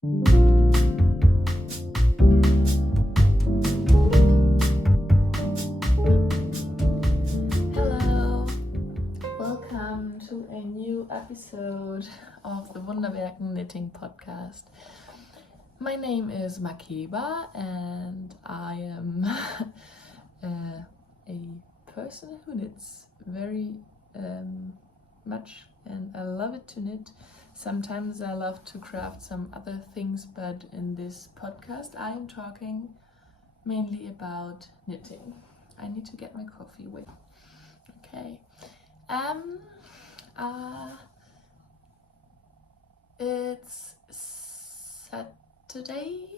Hello, welcome to a new episode of the WunderWerken knitting podcast. My name is Makeba and I am a person who knits very much, and I love it to knit. Sometimes I love to craft some other things, but in this podcast I am talking mainly about knitting. I need to get my coffee with. Okay. It's Saturday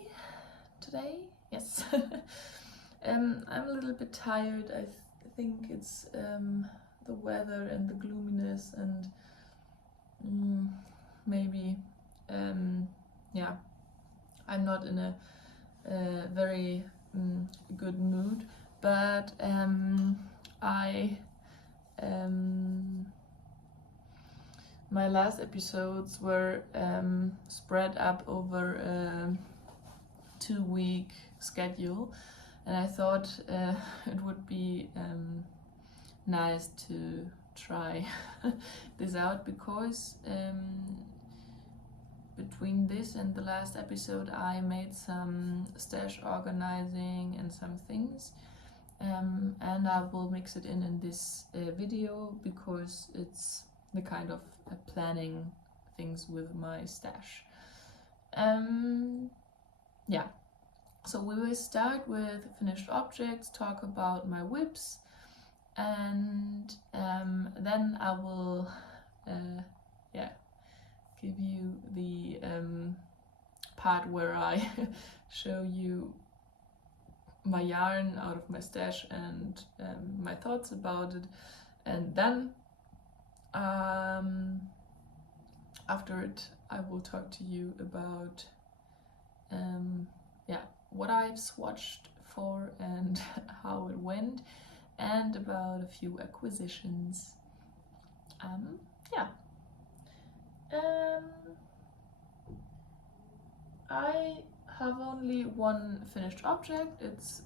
today. Yes. I'm a little bit tired. I think it's the weather and the gloominess and maybe yeah, I'm not in a very good mood, but my last episodes were spread up over a 2-week schedule, and I thought it would be nice to try this out, because between this and the last episode I made some stash organizing and some things, and I will mix it in this video, because it's the kind of planning things with my stash. Yeah, so we will start with finished objects, talk about my whips, and then I will give you the part where I show you my yarn out of my stash and my thoughts about it, and then after it I will talk to you about what I've swatched for and how it went, and about a few acquisitions. I have only one finished object. It's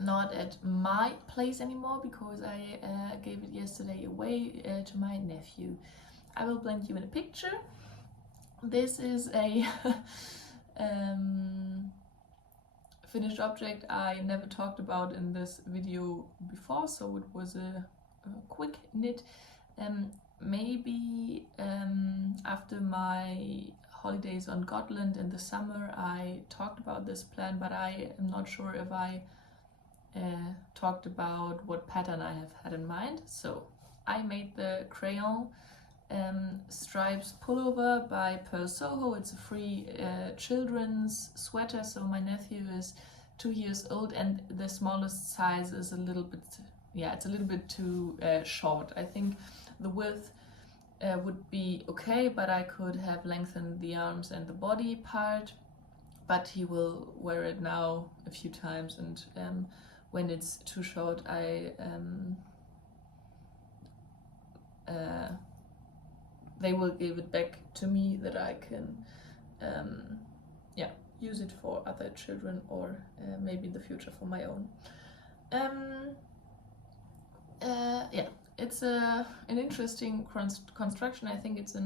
not at my place anymore, because I gave it yesterday away to my nephew. I will blend you in a picture. This is a finished object I never talked about in this video before, so it was a quick knit. Maybe after my holidays on Gotland in the summer I talked about this plan, but I am not sure if I talked about what pattern I have had in mind. So I made the crayon stripes pullover by Pearl Soho. It's a free children's sweater, so my nephew is 2 years old, and the smallest size is a little bit, it's a little bit too short. I think the width would be okay, but I could have lengthened the arms and the body part, but he will wear it now a few times, and when it's too short they will give it back to me, that I can use it for other children, or maybe in the future for my own. It's an interesting construction. I think it's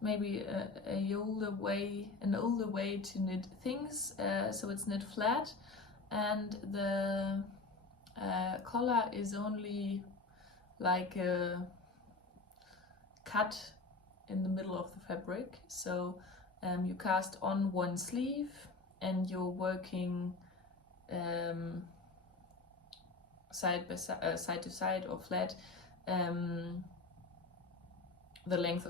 maybe an older way to knit things. So it's knit flat, and the collar is only like a cut in the middle of the fabric. So you cast on one sleeve, and you're working side to side or flat the length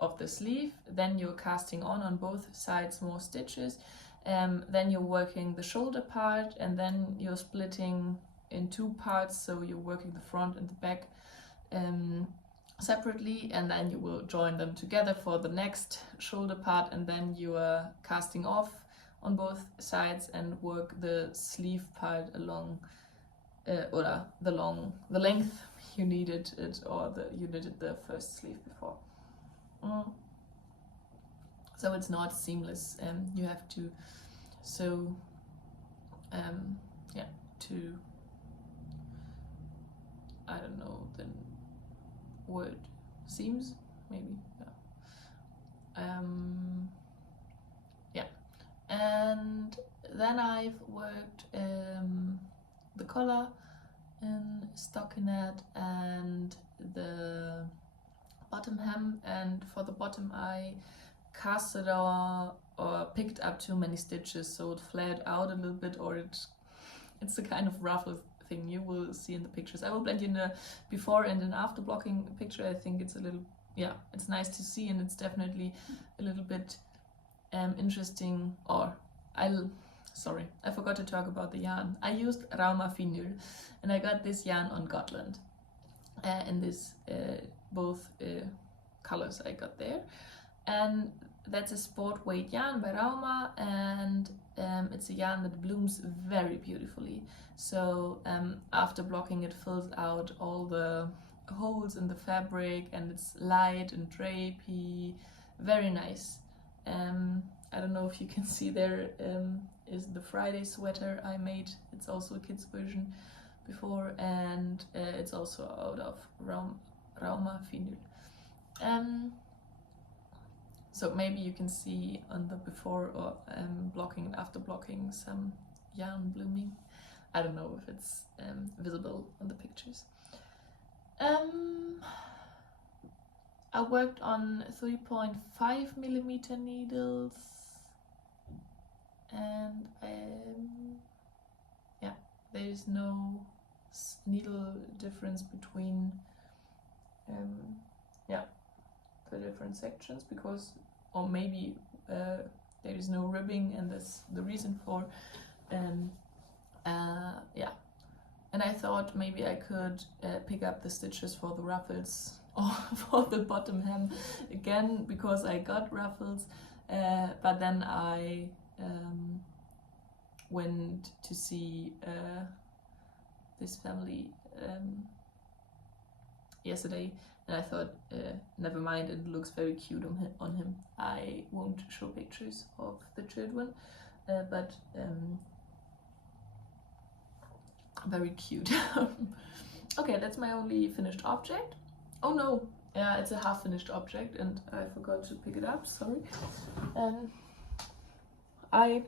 of the sleeve. Then you're casting on both sides more stitches. Then you're working the shoulder part, and then you're splitting in 2 parts, so you're working the front and the back separately, and then you will join them together for the next shoulder part, and then you are casting off on both sides and work the sleeve part along or the length you needed it, or you needed the first sleeve before. so it's not seamless. You have to sew, yeah, to, I don't know the word, seams maybe, yeah. Yeah, and then I've worked the collar in stockinette and the bottom hem, and for the bottom I casted or picked up too many stitches, so it flared out a little bit, or it's a kind of ruffle thing you will see in the pictures. I will blend you in a before and an after blocking picture. I think it's a little, yeah, it's nice to see, and it's definitely a little bit interesting. Or sorry, I forgot to talk about the yarn. I used Rauma Vinyl, and I got this yarn on Gotland in this both colors I got there, and that's a sport weight yarn by Rauma, and it's a yarn that blooms very beautifully. So after blocking, it fills out all the holes in the fabric, and it's light and drapey, very nice. I don't know if you can see there is the Friday sweater I made. It's also a kids version before, and it's also out of Rauma Vinyl. So maybe you can see on the before or blocking and after blocking some yarn blooming. I don't know if it's visible on the pictures. I worked on 3.5 millimeter needles, and yeah, there is no needle difference between yeah, the different sections, because, or maybe there is no ribbing, and that's the reason for yeah. And I thought maybe I could pick up the stitches for the ruffles or for the bottom hem again, because I got ruffles, but then I went to see this family yesterday, and I thought, never mind, it looks very cute on him. I won't show pictures of the children, but very cute. Okay, that's my only finished object. Oh no, yeah, it's a half finished object, and I forgot to pick it up, sorry. And I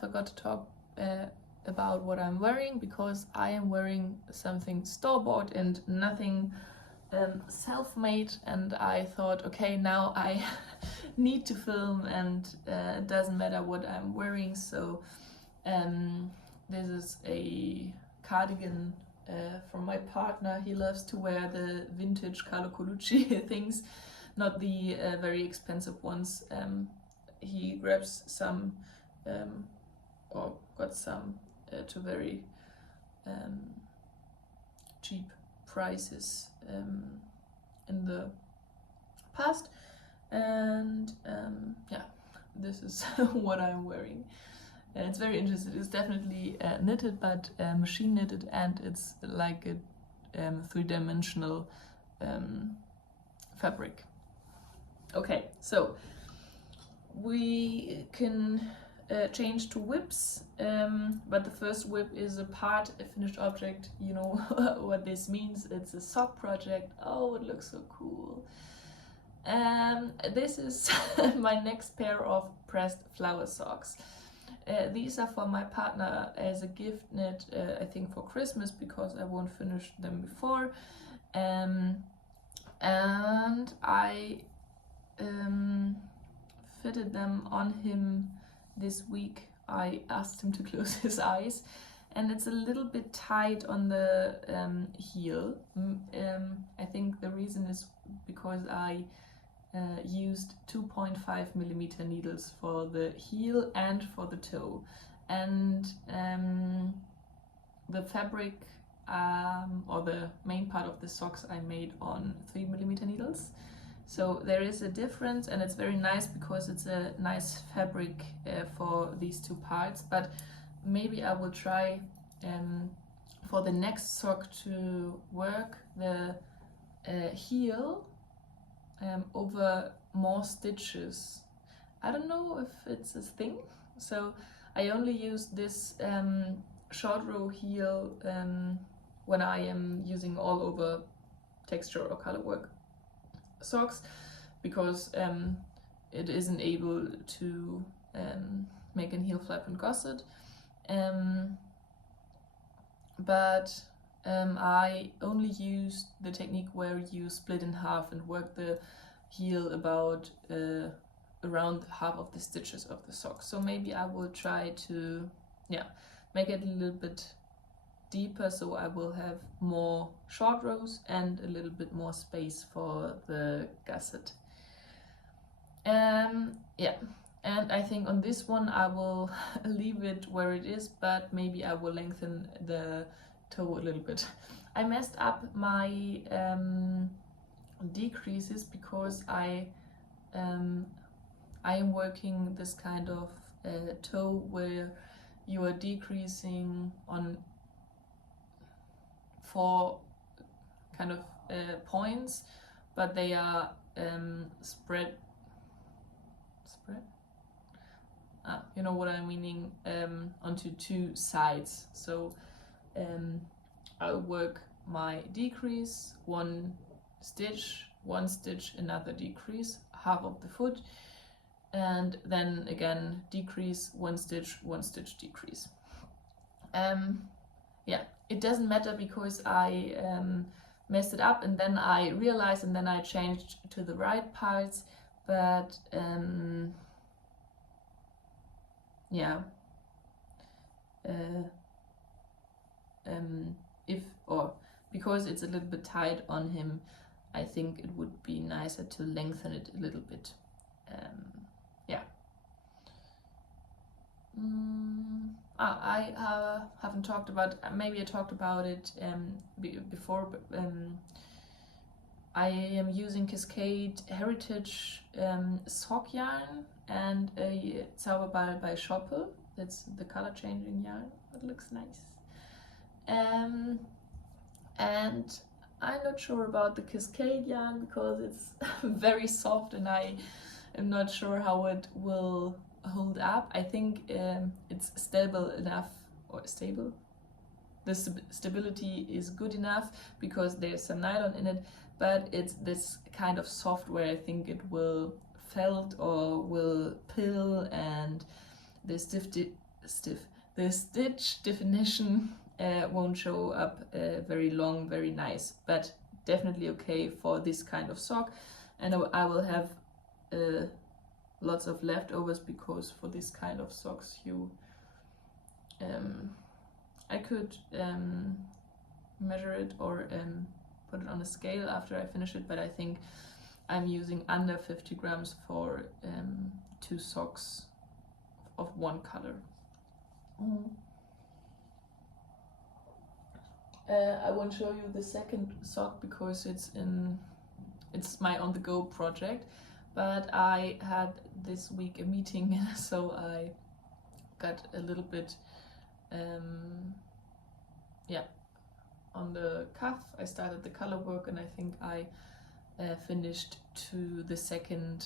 forgot to talk about what I'm wearing, because I am wearing something store-bought and nothing self-made, and I thought, okay, now I need to film, and it doesn't matter what I'm wearing. So this is a cardigan from my partner. He loves to wear the vintage Carlo Colucci things, not the very expensive ones. He grabs some or got some to very cheap prices in the past, and yeah, this is what I'm wearing. It's very interesting. It's definitely knitted, but machine knitted, and it's like a three-dimensional fabric. Okay, so we can change to whips, but the first whip is a finished object. You know what this means. It's a sock project. Oh, it looks so cool. This is my next pair of pressed flower socks. These are for my partner as a gift knit, I think for Christmas, because I won't finish them before. And I fitted them on him this week. I asked him to close his eyes, and it's a little bit tight on the heel. I think the reason is because I used 2.5 millimeter needles for the heel and for the toe, and the fabric or the main part of the socks I made on 3 millimeter needles. So there is a difference, and it's very nice because it's a nice fabric for these two parts. But maybe I will try for the next sock to work the heel over more stitches. I don't know if it's a thing, so I only use this short row heel when I am using all over texture or color work socks, because it isn't able to make a heel flap and gusset. But I only use the technique where you split in half and work the heel about around half of the stitches of the sock. So maybe I will try to make it a little bit deeper, so I will have more short rows and a little bit more space for the gusset. And I think on this one I will leave it where it is, but maybe I will lengthen the toe a little bit. I messed up my decreases because I am working this kind of toe where you are decreasing on 4 kind of points, but they are spread. You know what I'm meaning, onto 2 sides. So I'll work my decrease, 1 stitch, another decrease, half of the foot, and then again decrease, 1 stitch, decrease. It doesn't matter because I messed it up and then I realized and then I changed to the right parts, but because it's a little bit tight on him, I think it would be nicer to lengthen it a little bit. I haven't talked about, maybe I talked about it before, but I am using Cascade Heritage sock yarn and a Zauberball by Schoppel. That's the color changing yarn. It looks nice. And I'm not sure about the Cascade yarn because it's very soft and I am not sure how it will hold up. I think it's stable enough, or stable. The stability is good enough because there's some nylon in it, but it's this kind of soft where I think it will felt or will pill, and the the stitch definition won't show up very long, very nice, but definitely okay for this kind of sock. And I will have lots of leftovers because for this kind of socks you I could measure it or put it on a scale after I finish it, but I think I'm using under 50 grams for 2 socks of 1 color. I won't show you the second sock because it's my on-the-go project, but I had this week a meeting, so I got a little bit on the cuff. I started the color work and I think I finished to the second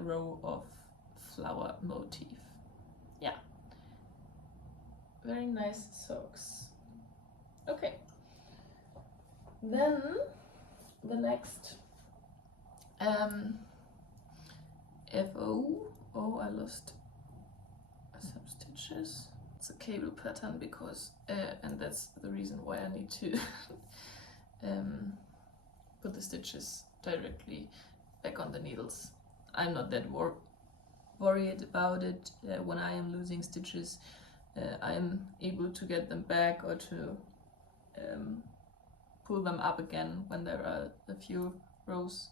row of flower motif. Yeah, very nice socks. Okay, then the next I lost some stitches. It's a cable pattern because and that's the reason why I need to put the stitches directly back on the needles. I'm not that worried about it. When I am losing stitches, I'm able to get them back or to pull them up again when there are a few rows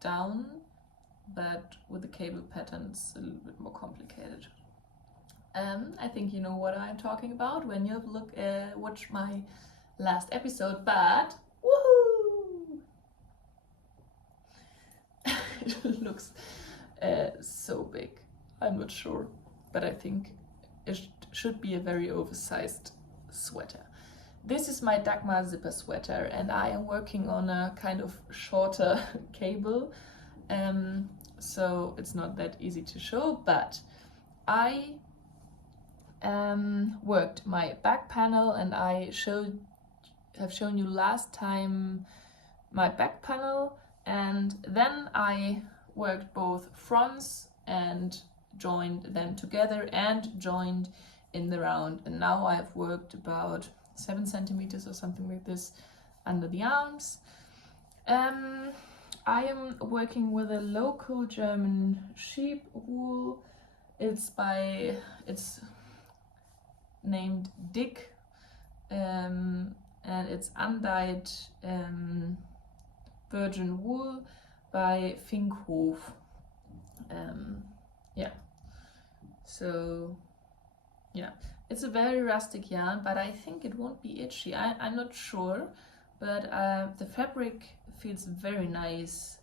down, but with the cable pattern it's a little bit more complicated. I think you know what I'm talking about when you watch my last episode, but woohoo! It looks so big. I'm not sure, but I think it should be a very oversized sweater. This is my Dagmar zipper sweater, and I am working on a kind of shorter cable, so it's not that easy to show, but I worked my back panel, and I have shown you last time my back panel, and then I worked both fronts and joined them together and joined in the round, and now I've worked about 7 centimeters or something like this under the arms. I am working with a local German sheep wool. It's named Dick, and it's undyed virgin wool by Finkhof. Yeah, so yeah, it's a very rustic yarn, but I think it won't be itchy. I'm not sure, but the fabric feels very nice.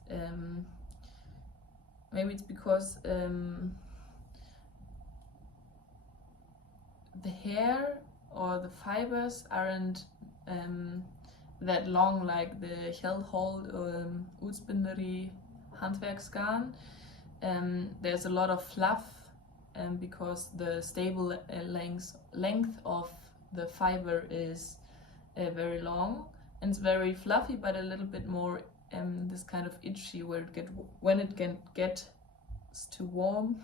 Maybe it's because the hair or the fibers aren't that long like the Hjelholt Utsbinderi Handwerksgarn. There's a lot of fluff because the stable length of the fiber is very long, and it's very fluffy, but a little bit more this kind of itchy, where when it gets too warm,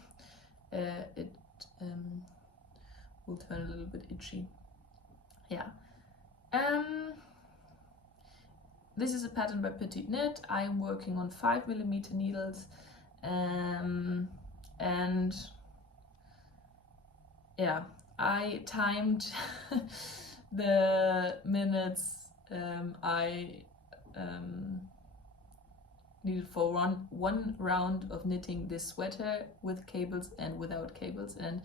it will turn a little bit itchy. Yeah. This is a pattern by Petite Knit. I'm working on 5mm needles, and yeah, I timed the minutes I needed for one round of knitting this sweater with cables and without cables, and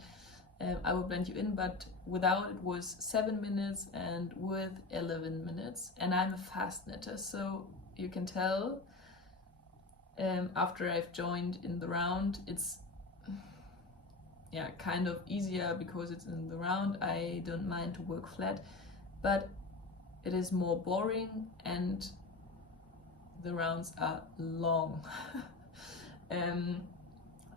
I will blend you in, but without it was 7 minutes and with 11 minutes, and I'm a fast knitter, so you can tell after I've joined in the round, it's kind of easier because it's in the round. I don't mind to work flat, but it is more boring and the rounds are long.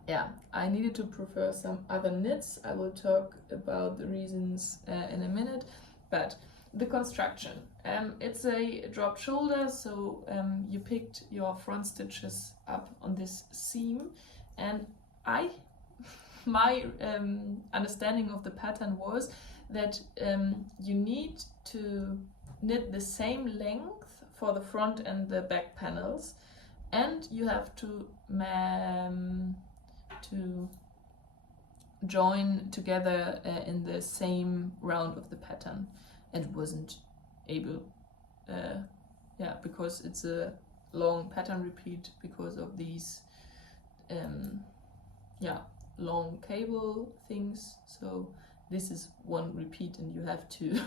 Yeah, I needed to prefer some other knits. I will talk about the reasons in a minute, but the construction. It's a drop shoulder, so you picked your front stitches up on this seam, and my understanding of the pattern was that you need to knit the same length for the front and the back panels, and you have to join together in the same round of the pattern, and wasn't able, because it's a long pattern repeat because of these long cable things. So this is one repeat, and you have to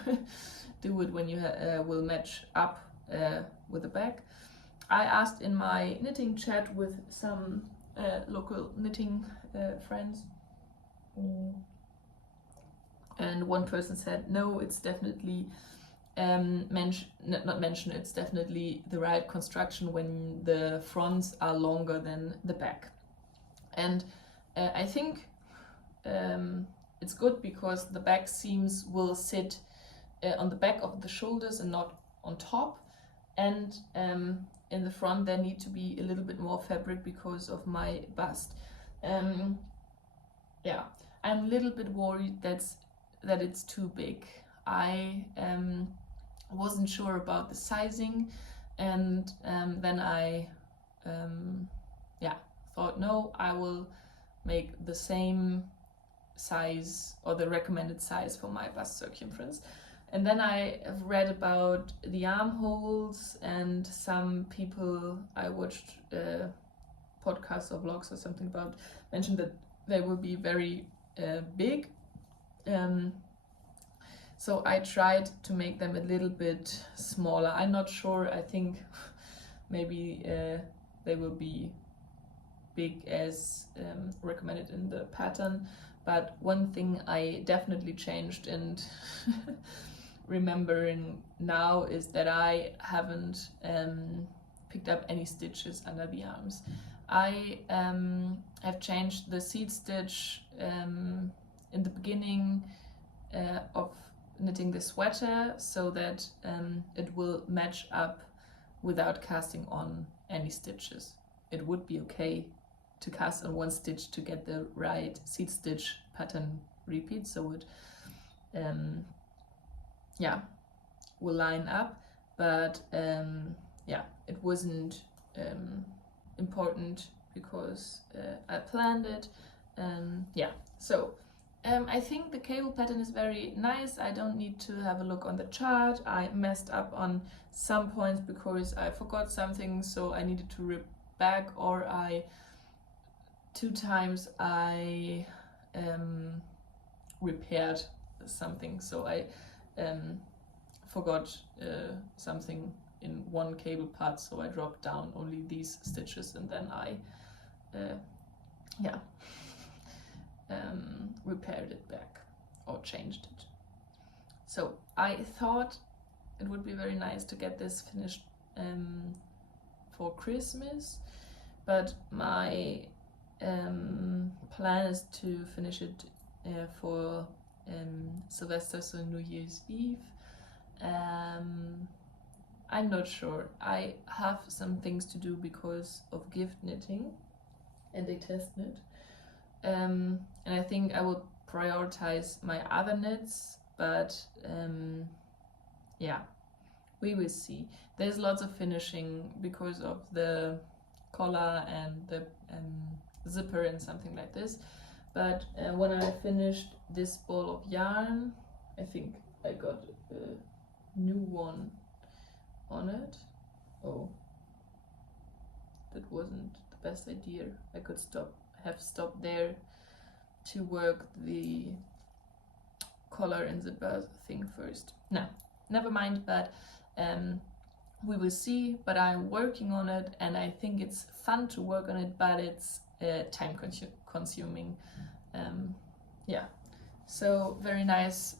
do it when you will match up with the back. I asked in my knitting chat with some local knitting friends, and one person said no, it's definitely it's definitely the right construction when the fronts are longer than the back. And I think it's good because the back seams will sit on the back of the shoulders and not on top, and in the front there need to be a little bit more fabric because of my bust. I'm a little bit worried that it's too big. I wasn't sure about the sizing, and then I thought, no, I will make the same size or the recommended size for my bust circumference. And then I have read about the armholes, and some people I watched podcasts or blogs or something about mentioned that they will be very big. So I tried to make them a little bit smaller. I'm not sure, I think maybe they will be big as recommended in the pattern. But one thing I definitely changed, and remembering now is that I haven't picked up any stitches under the arms. I have changed the seed stitch in the beginning of knitting the sweater so that it will match up without casting on any stitches. It would be okay to cast on one stitch to get the right seed stitch pattern repeat, so it yeah, will line up, but yeah, it wasn't important because I planned it. Yeah, so I think the cable pattern is very nice. I don't need to have a look on the chart. I messed up on some points because I forgot something, so I needed to rip back, or 2 times I repaired something, so I forgot something in one cable part, so I dropped down only these stitches, and then I yeah, repaired it back or changed it. So I thought it would be very nice to get this finished for Christmas, but my plan is to finish it for Sylvester, so New Year's Eve. I'm not sure. I have some things to do because of gift knitting and a test knit, and I think I will prioritize my other knits, but yeah, we will see. There's lots of finishing because of the collar and the zipper and something like this, but when I finished this ball of yarn, I think I got a new one on it. Oh, that wasn't the best idea. I could have stopped there to work the collar and zipper thing first. No, never mind, but we will see. But I'm working on it, and I think it's fun to work on it, but it's time consuming. Yeah, so very nice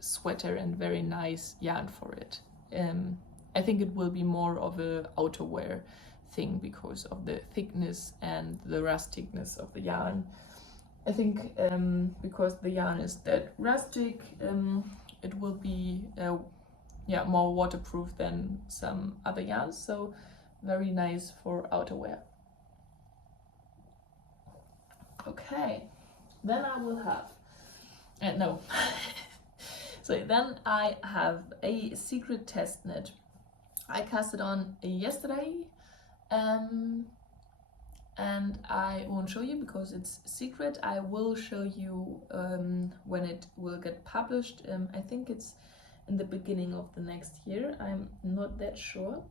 sweater and very nice yarn for it. I think it will be more of a outerwear thing because of the thickness and the rusticness of the yarn. I think because the yarn is that rustic, it will be yeah, more waterproof than some other yarns, so very nice for outerwear. Okay, then I will have no. So then I have a secret test knit. I cast it on yesterday, and I won't show you because it's secret. I will show you when it will get published. I think it's in the beginning of the next year. I'm not that sure.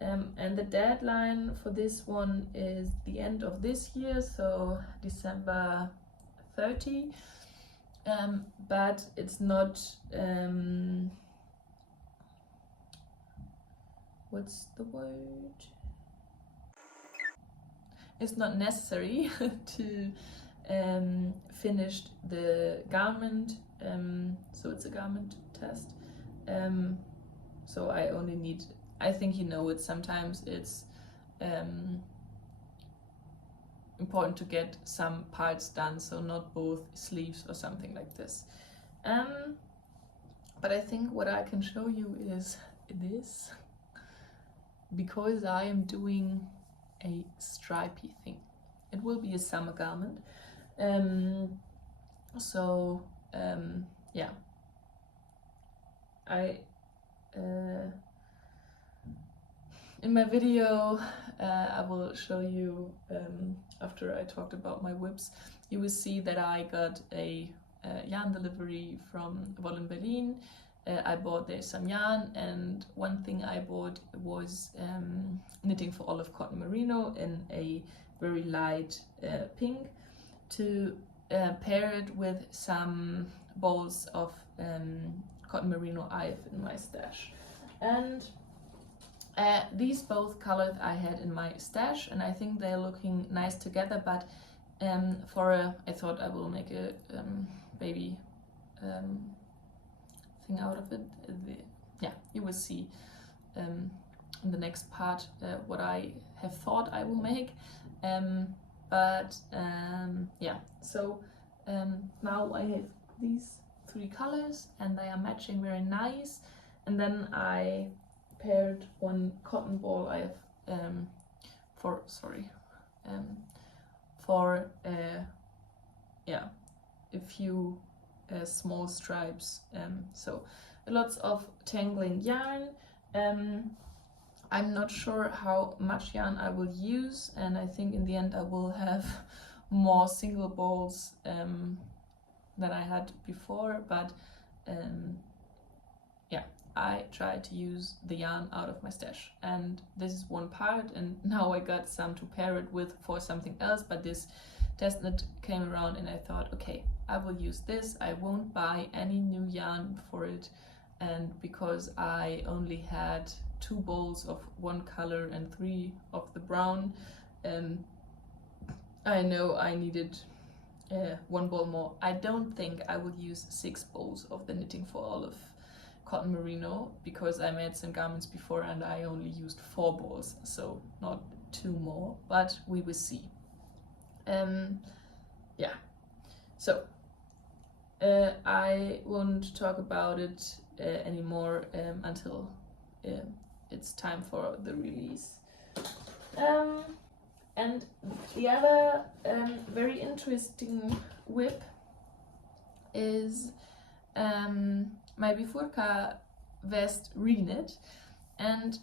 And the deadline for this one is the end of this year, so December 30. But it's not what's the word? It's not necessary to finish the garment, so it's a garment test. So I only need, I think you know it, sometimes it's important to get some parts done, so not both sleeves or something like this. But I think what I can show you is this, because I am doing a stripy thing. It will be a summer garment. Yeah, I in my video I will show you after I talked about my whips. You will see that I got a yarn delivery from Wolle Berlin. I bought there some yarn, and one thing I bought was knitting for olive cotton merino in a very light pink, to pair it with some balls of cotton merino I have in my stash. And these both colors I had in my stash, and I think they're looking nice together, but I thought I will make a baby thing out of it. Yeah, you will see in the next part what I have thought I will make. Yeah, so now I have these 3 colors and they are matching very nice. And then I paired one cotton ball I have for yeah, a few small stripes, so lots of tangling yarn. I'm not sure how much yarn I will use, and I think in the end I will have more single balls than I had before, but yeah, I try to use the yarn out of my stash, and this is one part, and now I got some to pair it with for something else, but this test knit came around and I thought, okay, I will use this. I won't buy any new yarn for it, and because I only had 2 balls of one color and 3 of the brown, I know I needed 1 ball more. I don't think I will use 6 balls of the knitting for all of cotton merino, because I made some garments before and I only used 4 balls, so not 2 more, but we will see. Yeah, so I won't talk about it anymore until it's time for the release. And the other very interesting whip is my bifurca vest reknit, and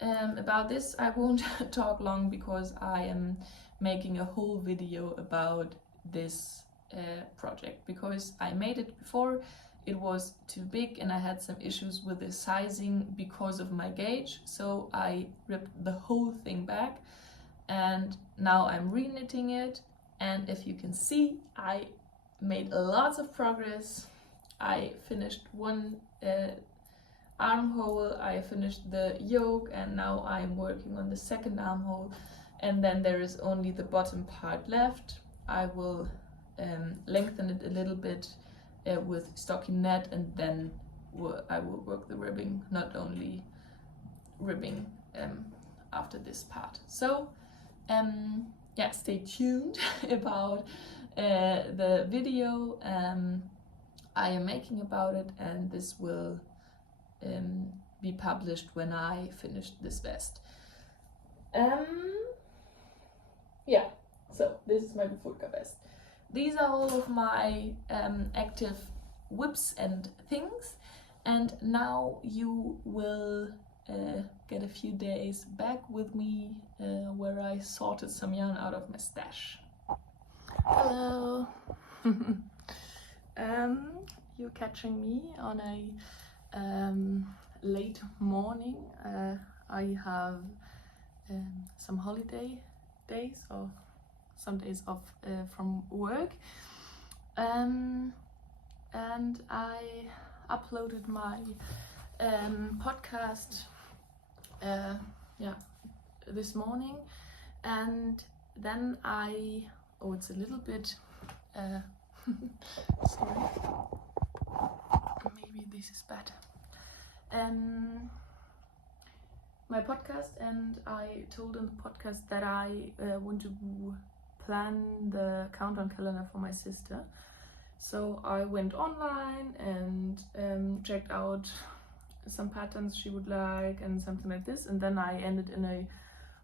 about this I won't talk long because I am making a whole video about this project, because I made it before. It was too big and I had some issues with the sizing because of my gauge, so I ripped the whole thing back, and now I'm reknitting it. And if you can see, I made lots of progress. I finished one armhole, I finished the yoke, and now I'm working on the second armhole, and then there is only the bottom part left. I will lengthen it a little bit with stockinette, and then I will work the ribbing, not only ribbing after this part. So yeah, stay tuned about the video I am making about it, and this will be published when I finish this vest. Yeah, so this is my bifurca vest. These are all of my active whips and things, and now you will get a few days back with me where I sorted some yarn out of my stash. Hello! You're catching me on a late morning. I have some holiday days, or some days off from work, and I uploaded my podcast yeah, this morning, and then it's a little bit sorry, maybe this is better. My podcast, and I told in the podcast that I want to plan the countdown calendar for my sister. So I went online and checked out some patterns she would like and something like this, and then I ended in a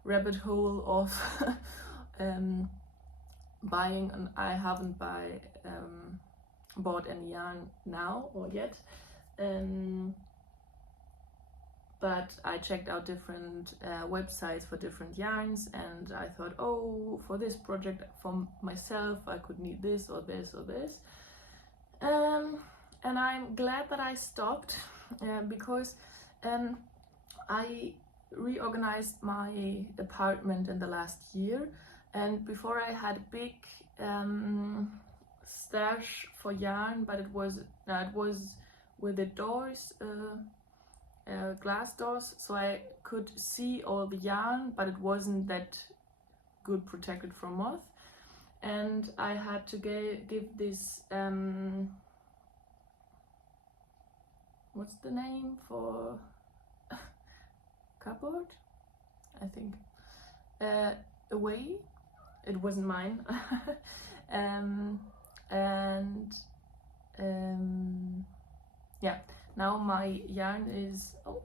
rabbit hole of buying, and I haven't bought any yarn now or yet, but I checked out different websites for different yarns, and I thought, oh, for this project for myself I could need this or this or this, and I'm glad that I stopped because I reorganized my apartment in the last year, and before I had a big stash for yarn, but it was with the doors, glass doors, so I could see all the yarn, but it wasn't that good protected from moth, and I had to give this what's the name for cupboard, I think, away. It wasn't mine. And yeah, now my yarn is, oh,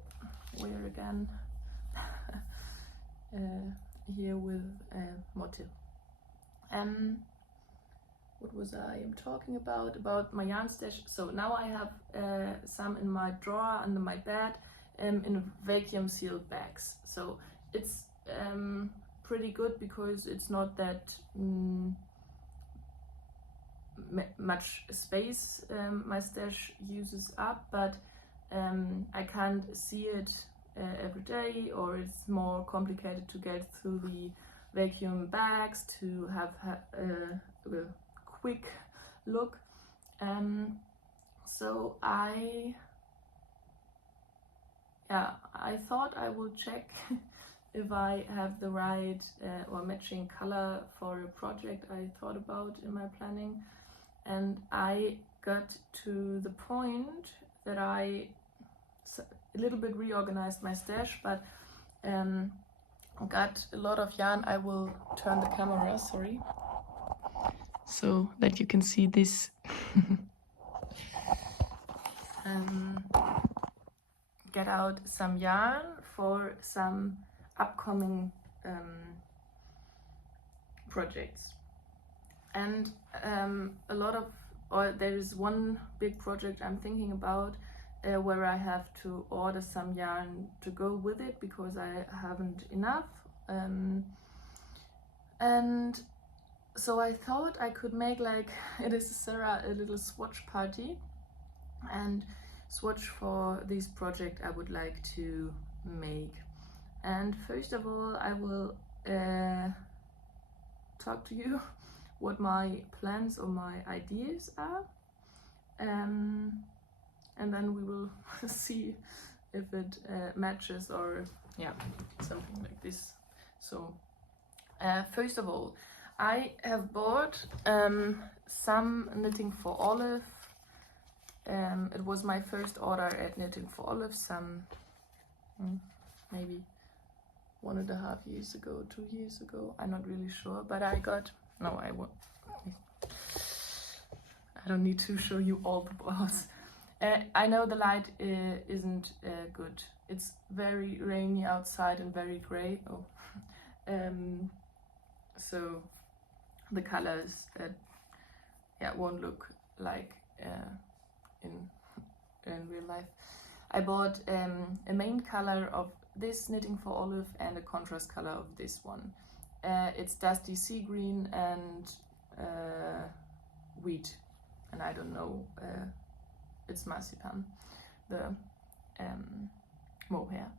where again? Here with Motte. What was I talking about? About my yarn stash. So now I have some in my drawer under my bed in vacuum sealed bags. So it's pretty good because it's not that much space my stash uses up, but I can't see it every day, or it's more complicated to get through the vacuum bags to have a quick look. So I thought I will check if I have the right or matching color for a project I thought about in my planning. And I got to the point that I a little bit reorganized my stash, but got a lot of yarn. I will turn the camera, sorry, so that you can see this. Get out some yarn for some upcoming projects. And a lot of, or there is one big project I'm thinking about where I have to order some yarn to go with it because I haven't enough. And so I thought I could make, like, it is Sarah, a little swatch party and swatch for this project I would like to make. And first of all, I will talk to you what my plans or my ideas are, and then we will see if it matches, or yeah, something like this. So first of all, I have bought some Knitting for Olive. It was my first order at Knitting for Olive some maybe 1.5 years ago, 2 years ago, I'm not really sure, but I got, no, I won't, I don't need to show you all the balls. I know the light isn't good. It's very rainy outside and very gray. Oh, so the colors won't look like in real life. I bought a main color of this Knitting for Olive and a contrast color of this one. It's Dusty Sea Green and Wheat, and I don't know, it's Marzipan, the mohair.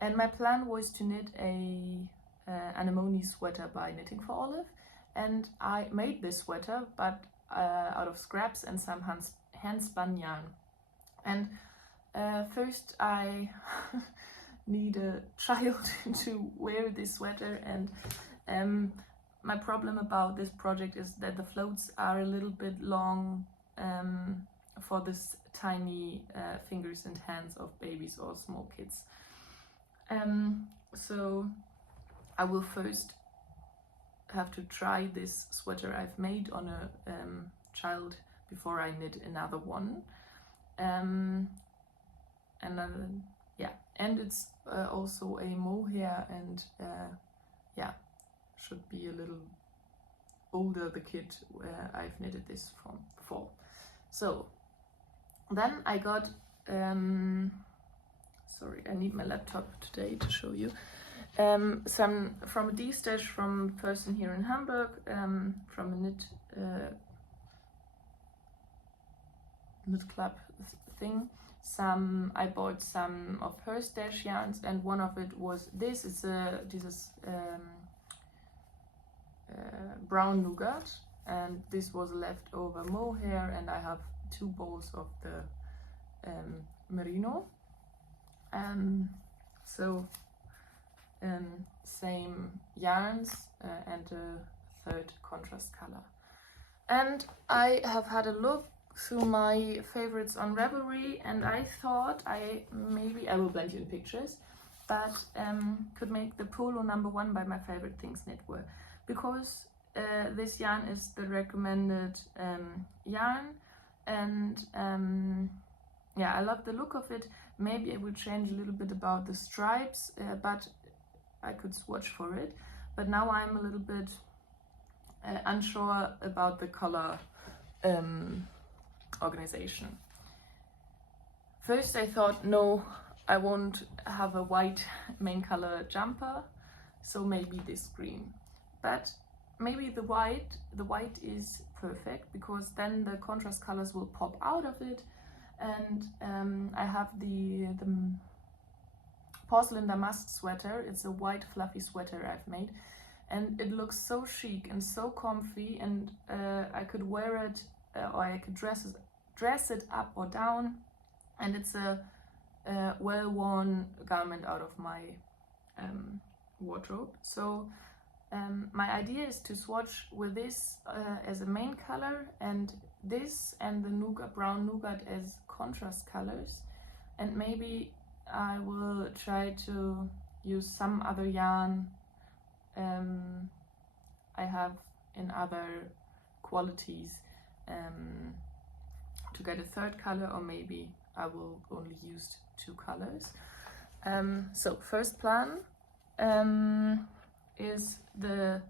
And my plan was to knit a anemone sweater by Knitting for Olive, and I made this sweater, but out of scraps and some hand spun yarn. And first I need a child to wear this sweater, and my problem about this project is that the floats are a little bit long for this tiny fingers and hands of babies or small kids. So I will first have to try this sweater I've made on a child before I knit another one. And then, yeah, and it's also a mohair, and yeah, should be a little older, the kid I've knitted this from before. So then I got, sorry, I need my laptop today to show you, some from a D-stash from a person here in Hamburg, from a knit club thing. I bought some of her stash yarns, and one of it was this. It's this brown nougat, and this was leftover mohair, and I have 2 balls of the merino. So same yarns and a 3rd contrast color. And I have had a look through my favorites on Ravelry, and I thought I will blend you in pictures, but could make the Polo #1 by My Favorite Things knitwear, because this yarn is the recommended yarn, and yeah, I love the look of it. Maybe I will change a little bit about the stripes, but I could swatch for it. But now I'm a little bit unsure about the color organization. First I thought, no, I won't have a white main color jumper, so maybe this green. But maybe the white is perfect, because then the contrast colors will pop out of it. And I have the porcelain damask sweater. It's a white fluffy sweater I've made, and it looks so chic and so comfy, and I could wear it or I could dress it up or down, and it's a well-worn garment out of my wardrobe. So my idea is to swatch with this as a main color, and this and the nougat, brown nougat, as contrast colors, and maybe I will try to use some other yarn I have in other qualities to get a third color, or maybe I will only use 2 colors. So first plan is the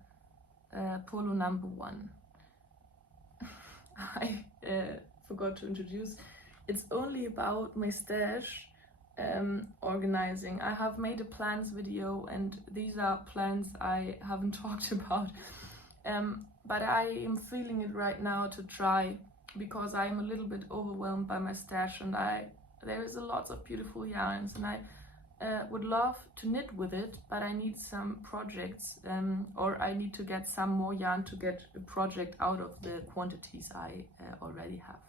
Polo #1. I forgot to introduce. It's only about my stash organizing. I have made a plans video, and these are plans I haven't talked about, but I am feeling it right now to try, because I'm a little bit overwhelmed by my stash, and there is a lot of beautiful yarns, and I would love to knit with it, but I need some projects, or I need to get some more yarn to get a project out of the quantities I already have.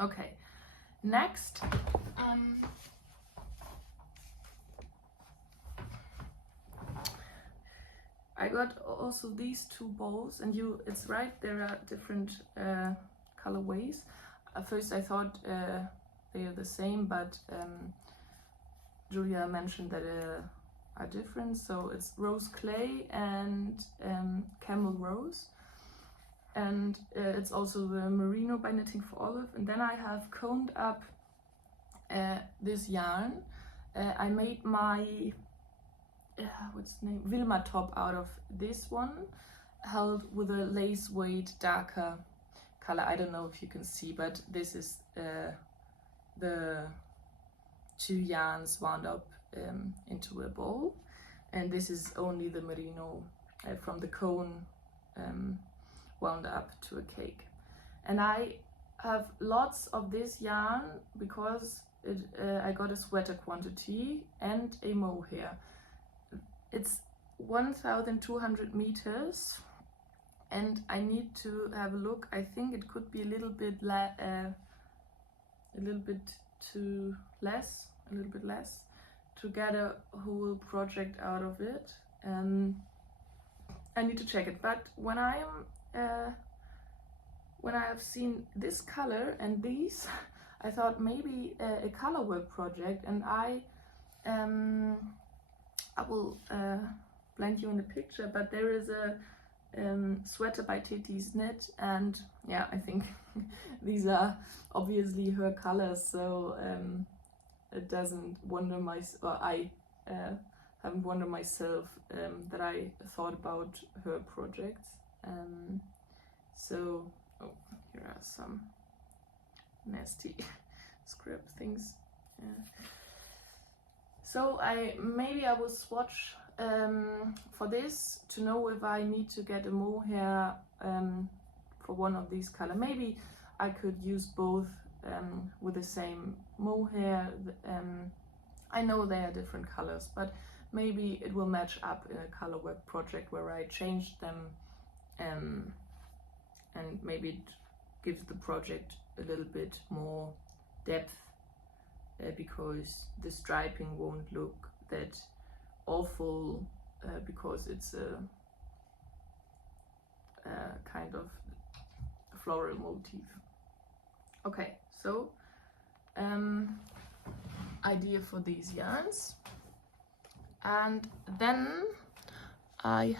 Okay, next I got also these 2 bowls, and it's right, there are different colorways. At first I thought they are the same, but Julia mentioned that are different. So it's rose clay and camel rose, and it's also the merino by Knitting for Olive. And then I have coned up this yarn. I made my what's the name, Wilma top out of this one, held with a lace weight darker color. I don't know if you can see, but this is the 2 yarns wound up into a bowl, and this is only the merino from the cone wound up to a cake. And I have lots of this yarn because I got a sweater quantity and a mohair. It's 1,200 meters, and I need to have a look. I think it could be a little bit less to get a whole project out of it. I need to check it. But when I have seen this color and these, I thought maybe a color work project, and I will blend you in the picture, but there is a sweater by Titi's Knit, and yeah, I think these are obviously her colors, so it doesn't wonder I haven't wondered myself that I thought about her projects. So, oh, here are some nasty script things. Yeah. So maybe I will swatch for this to know if I need to get a mohair for one of these colors. Maybe I could use both with the same mohair. I know they are different colors, but maybe it will match up in a color work project where I change them, and maybe it gives the project a little bit more depth, because the striping won't look that awful, because it's a kind of floral motif. Okay, so idea for these yarns, and then I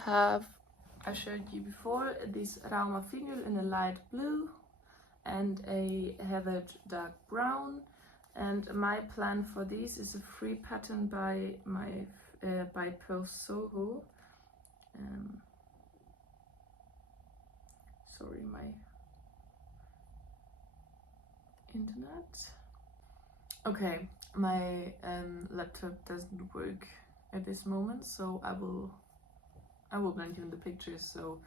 showed you before this Rauma Fingel in a light blue and a heathered dark brown, and my plan for these is a free pattern by by Pearl Soho. Sorry, my internet. Okay, my laptop doesn't work at this moment, so I will blend you in the pictures so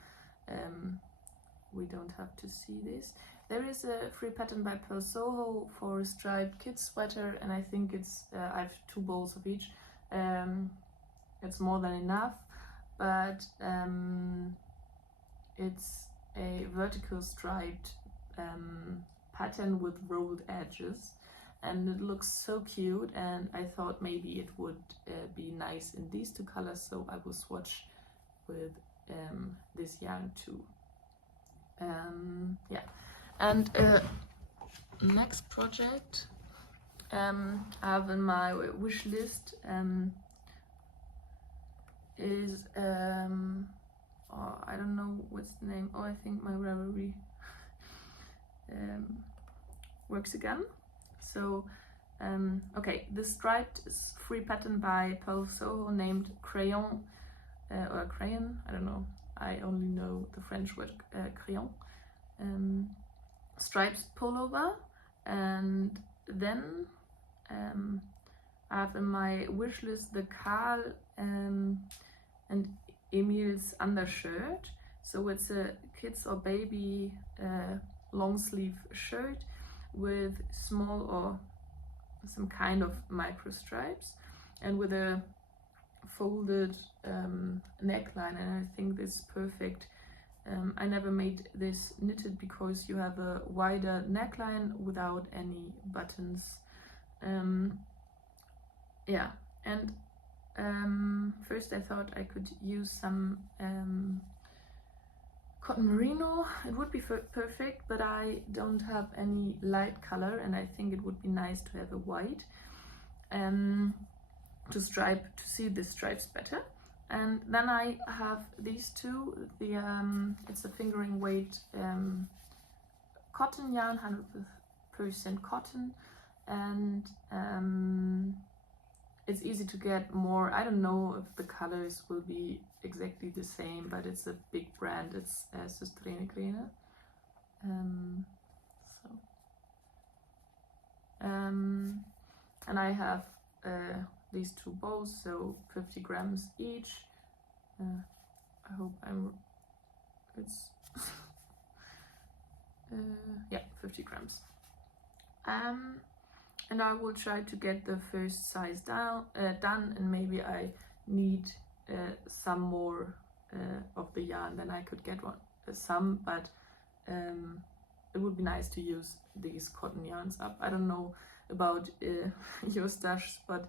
we don't have to see this. There is a free pattern by Pearl Soho for a striped kid sweater, and I think it's I have 2 bowls of each. It's more than enough, but it's a vertical striped pattern with rolled edges, and it looks so cute, and I thought maybe it would be nice in these 2 colors, so I will swatch with this yarn too. Yeah, and next project I have in my wish list is oh, I don't know what's the name. Oh, I think my Ravelry works again. So okay, this striped is free pattern by Pearl Soho named Crayon or Crayon, I don't know, I only know the French word crayon. Stripes pullover, and then I have in my wish list the Karl and Emil's undershirt. So it's a kids or baby long sleeve shirt with small or some kind of micro stripes and with a folded neckline, and I think this is perfect. I never made this knitted because you have a wider neckline without any buttons. Yeah, and first I thought I could use some cotton merino. It would be perfect, but I don't have any light color, and I think it would be nice to have a white to see the stripes better. And then I have these 2. The it's a fingering weight cotton yarn, 100% cotton, and it's easy to get more. I don't know if the colors will be exactly the same, but it's a big brand. It's Sustrene Kleine. And I have these 2 bowls, so 50 grams each. I hope it's yeah, 50 grams. And I will try to get the first size done, and maybe I need some more of the yarn, then I could get some, but it would be nice to use these cotton yarns up. I don't know about your stash, but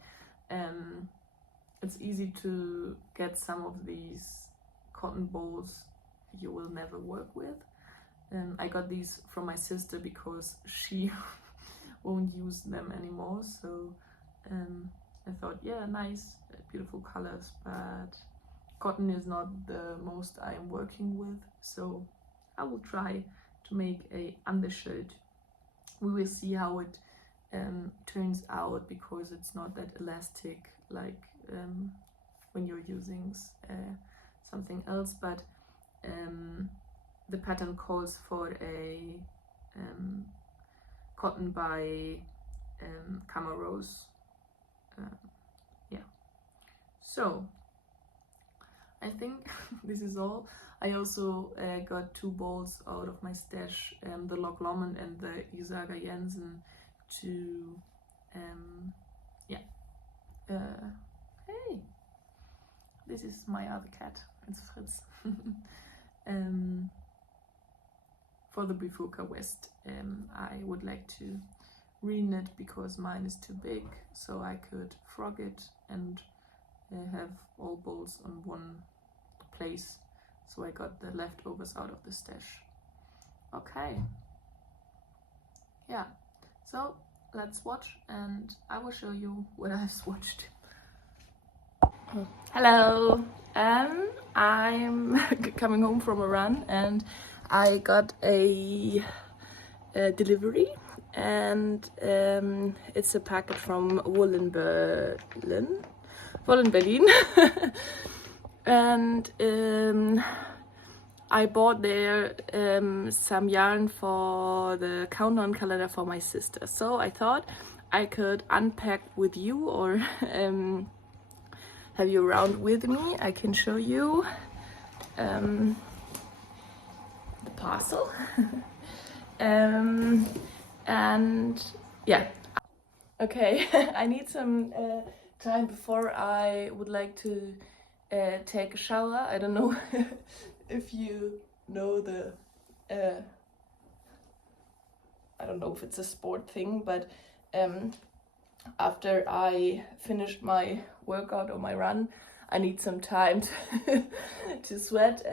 it's easy to get some of these cotton balls you will never work with. I got these from my sister because she won't use them anymore, so I thought, yeah, nice, beautiful colors, but cotton is not the most I am working with, so I will try to make a undershirt. We will see how it turns out, because it's not that elastic like when you're using something else, but the pattern calls for a cotton by Camarose. Yeah, so I think this is all. I also got 2 balls out of my stash, the Loch Lomond and the Isaga Jensen, to yeah. Hey, this is my other cat, it's Fritz. For the Bifurca West, I would like to reknit because mine is too big, so I could frog it and have all balls on one place. So I got the leftovers out of the stash. Okay. yeah, so let's watch and I will show you what I've swatched. Hello, I'm coming home from a run and I got a delivery, and it's a packet from Berlin, and I bought there some yarn for the countdown calendar for my sister. So I thought I could unpack with you, or have you around with me. I can show you the parcel. And yeah, okay. I need some time before I would like to take a shower. I don't know if you know the I don't know if it's a sport thing, but after I finished my workout or my run, I need some time to sweat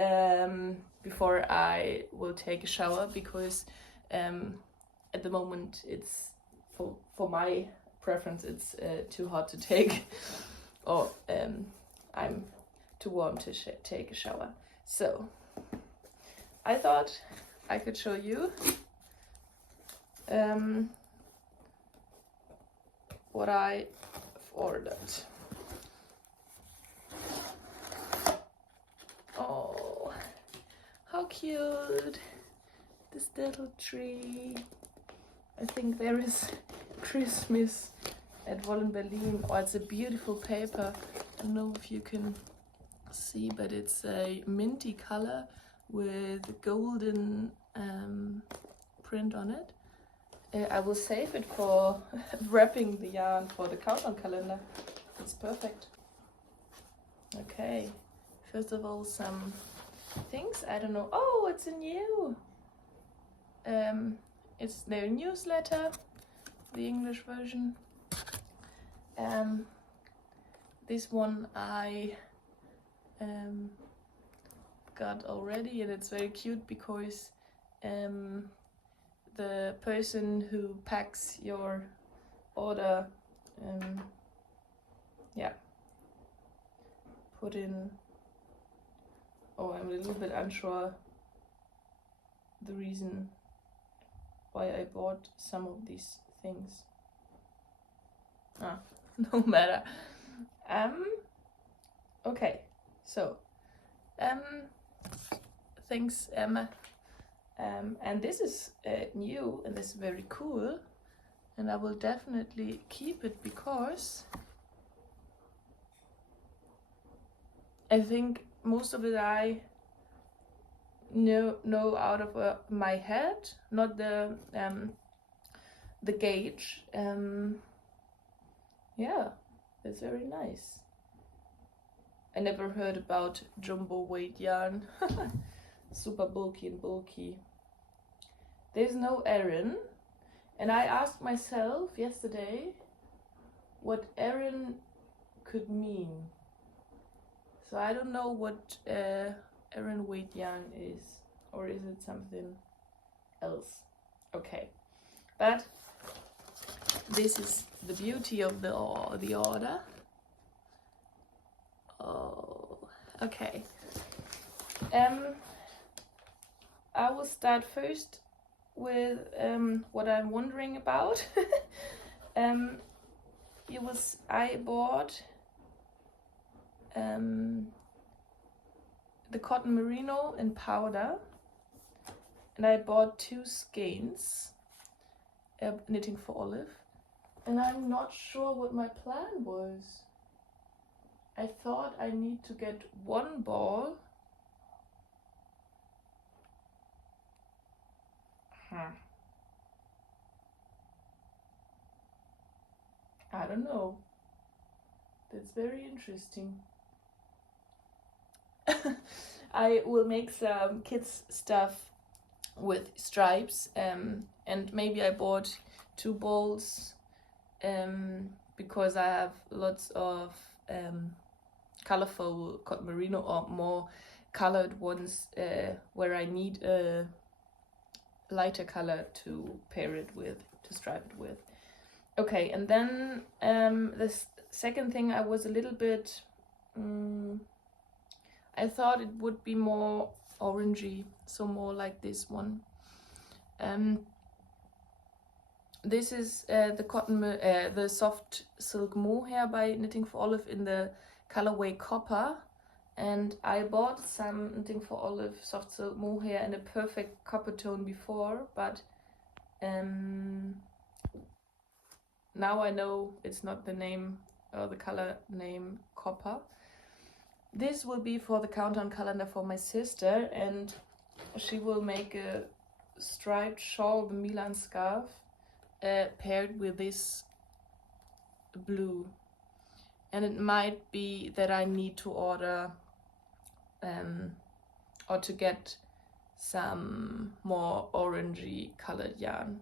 before I will take a shower, because at the moment it's for my preference it's too hot to take, or I'm too warm to take a shower. So I thought I could show you what I've ordered. Oh, how cute! This little tree. I think there is Christmas at Berlin. Oh, it's a beautiful paper. I don't know if you can see, but it's a minty color with golden print on it. I will save it for wrapping the yarn for the countdown calendar. It's perfect. Okay, first of all, some things. I don't know. Oh, it's a new. It's their newsletter, the English version. This one I got already, and it's very cute because the person who packs your order yeah, put in, oh, I'm a little bit unsure the reason why I bought some of these things. No matter. Okay, so thanks, Emma. And this is new, and this is very cool, and I will definitely keep it because I think most of it I know out of my head, not the gauge. Yeah, that's very nice. I never heard about jumbo weight yarn. Super bulky and bulky. There's no Erin, and I asked myself yesterday what Erin could mean. So I don't know what Erin weight yarn is, or is it something else? Okay, but this is the beauty of the order. Oh, okay. I will start first with what I'm wondering about. I bought the cotton merino in powder, and I bought 2 skeins, knitting for Olive, and I'm not sure what my plan was. I thought I need to get 1 ball. I don't know. That's very interesting. I will make some kids stuff with stripes, and maybe I bought 2 balls because I have lots of colorful cotton merino, or more colored ones where I need a lighter color to pair it with. to stripe it with. Okay, and then this second thing, I was a little bit, I thought it would be more orangey, so more like this one. This is the soft silk mohair by Knitting for Olive in the colorway Copper, and I bought some Knitting for Olive soft silk mohair in a perfect copper tone before, but now I know it's not the name or the color name Copper. This will be for the countdown calendar for my sister, and she will make a striped shawl, the Milan scarf, paired with this blue. And it might be that I need to order or to get some more orangey colored yarn.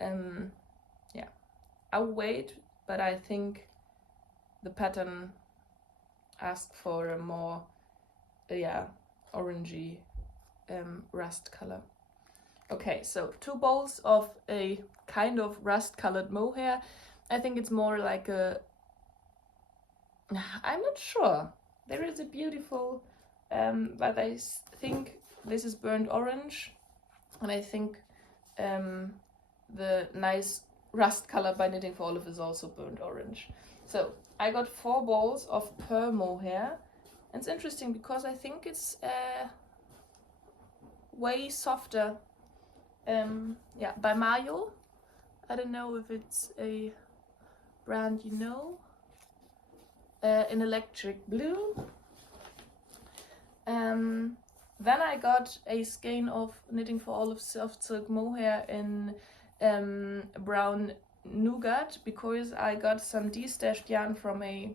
Yeah, I'll wait, but I think the pattern asked for a more orangey rust color. Okay, so 2 balls of a kind of rust colored mohair. I think it's more like a, I'm not sure. There is a beautiful, but I think this is burnt orange, and I think the nice rust color by Knitting for Olive is also burnt orange. So I got 4 balls of pearl mohair. And it's interesting because I think it's way softer. By Mayo. I don't know if it's a brand you know. In electric blue. Then I got a skein of Knitting for Olive soft silk mohair in brown nougat, because I got some de-stashed yarn from a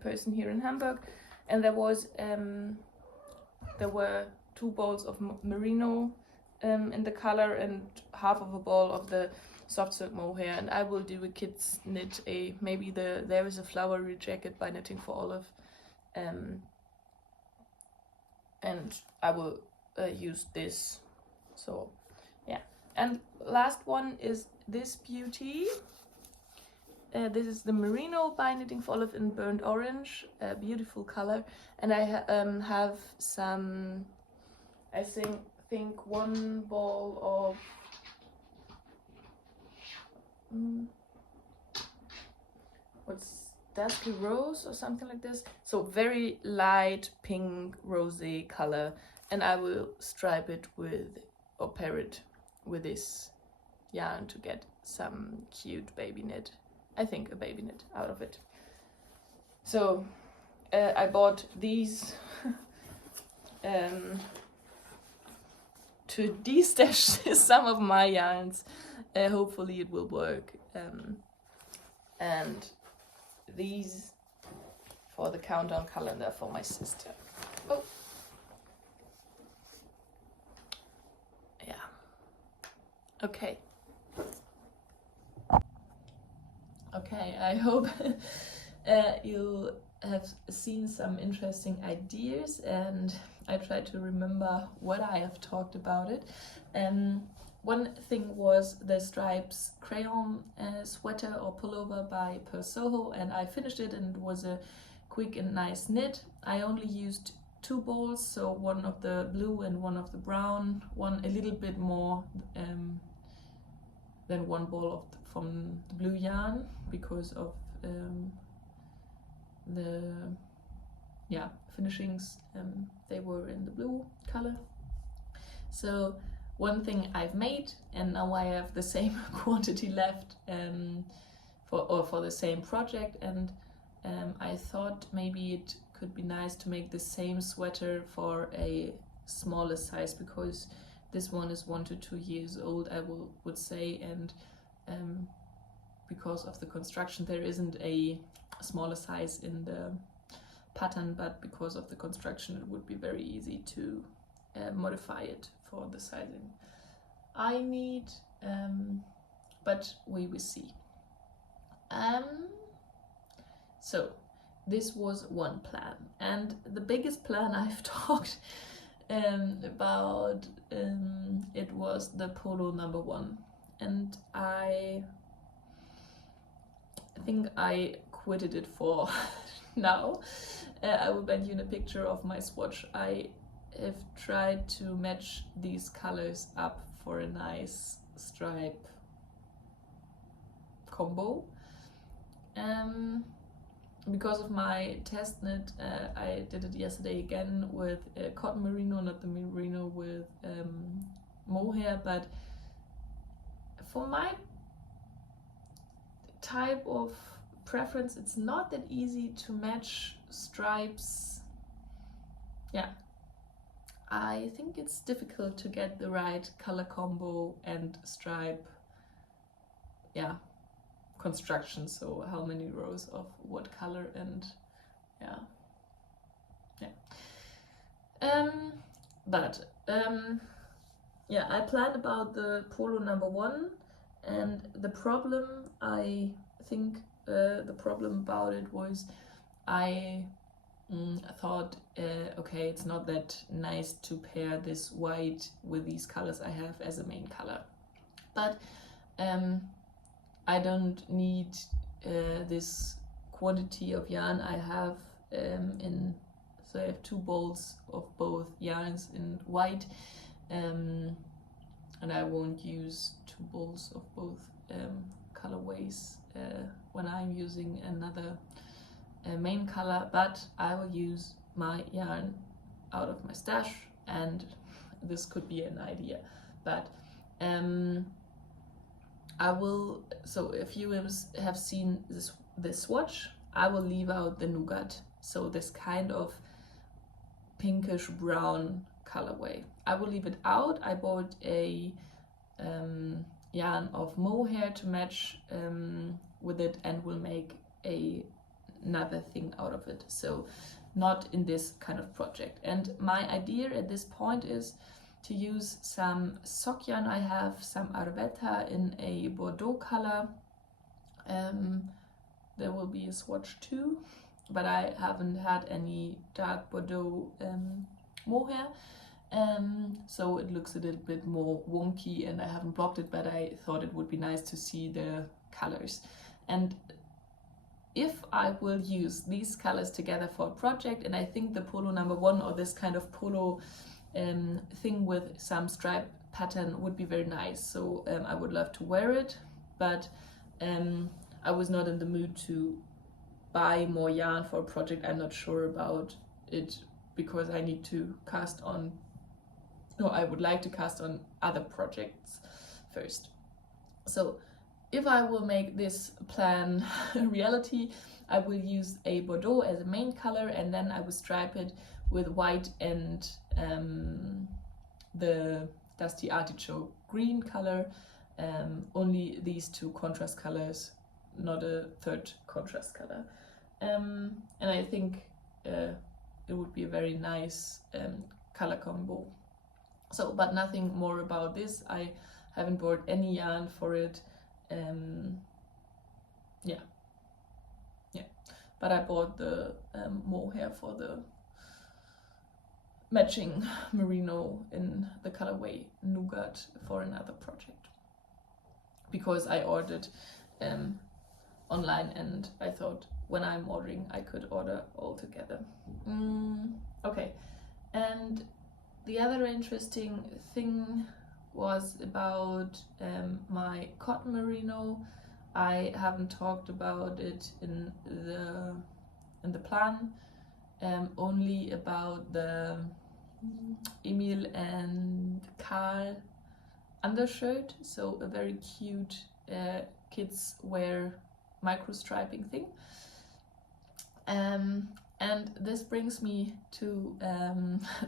person here in Hamburg, and there were 2 balls of merino in the color and half of a ball of the soft silk mohair, and I will do a kids knit maybe there is a flowery jacket by Knitting for Olive, and I will use this. So yeah, and last one is this beauty. This is the merino by Knitting for Olive in burnt orange, a beautiful color, and I have some, I think 1 ball of what's dusky rose or something like this, so very light pink rosy color, and I will stripe it with or pair it with this yarn to get some cute baby knit, I think a baby knit out of it. So I bought these to de-stash some of my yarns. Hopefully it will work. And these for the countdown calendar for my sister. Oh. Yeah. Okay. Okay, I hope you have seen some interesting ideas, and I try to remember what I have talked about it. One thing was the stripes crayon sweater or pullover by Per Soho, and I finished it, and it was a quick and nice knit. I only used 2 balls, so 1 of the blue and 1 of the brown, one a little bit more than 1 ball from the blue yarn, because of the finishings, they were in the blue color. So one thing I've made, and now I have the same quantity left for the same project, and I thought maybe it could be nice to make the same sweater for a smaller size, because this one is 1 to 2 years old, I would say, and because of the construction there isn't a smaller size in the pattern, but because of the construction it would be very easy to modify it for the sizing I need, but we will see. So this was one plan, and the biggest plan I've talked about, it was the polo number 1. and I think I quitted it for now. I will bend you in a picture of my swatch. I have tried to match these colors up for a nice stripe combo. Because of my test knit, I did it yesterday again with cotton merino, not the merino with mohair, but for my type of preference, it's not that easy to match stripes. Yeah, I think it's difficult to get the right color combo and stripe, yeah, construction. So how many rows of what color, and yeah. Yeah, I planned about the polo number 1, and the problem, I think the problem about it was I thought, okay, it's not that nice to pair this white with these colors I have as a main color, but I don't need this quantity of yarn I have so I have 2 bowls of both yarns in white, and I won't use 2 bowls of both colorways when I'm using another main color, but I will use my yarn out of my stash, and this could be an idea. But I will, so if you have seen this swatch, I will leave out the nougat, so this kind of pinkish brown colorway. I will leave it out. I bought a yarn of mohair to match with it, and will make another thing out of it, so not in this kind of project. And my idea at this point is to use some sock yarn I have, some Arvetta in a Bordeaux color. There will be a swatch too, but I haven't had any dark Bordeaux mohair, so it looks a little bit more wonky, and I haven't blocked it, but I thought it would be nice to see the colors. And if I will use these colors together for a project, and I think the polo number 1 or this kind of polo thing with some stripe pattern would be very nice, so I would love to wear it, but I was not in the mood to buy more yarn for a project I'm not sure about it, because I need to cast on, no, I would like to cast on other projects first. So if I will make this plan a reality, I will use a Bordeaux as a main color, and then I will stripe it with white and the Dusty Artichoke green color, only these 2 contrast colors, not a third contrast color. And I think it would be a very nice color combo. So, but nothing more about this. I haven't bought any yarn for it. Yeah, but I bought the mohair for the matching merino in the colorway nougat for another project, because I ordered online, and I thought when I'm ordering I could order all together. Okay, and the other interesting thing was about my cotton merino. I haven't talked about it in the plan, only about the Emil and Karl undershirt, so a very cute kids wear micro striping thing. And this brings me to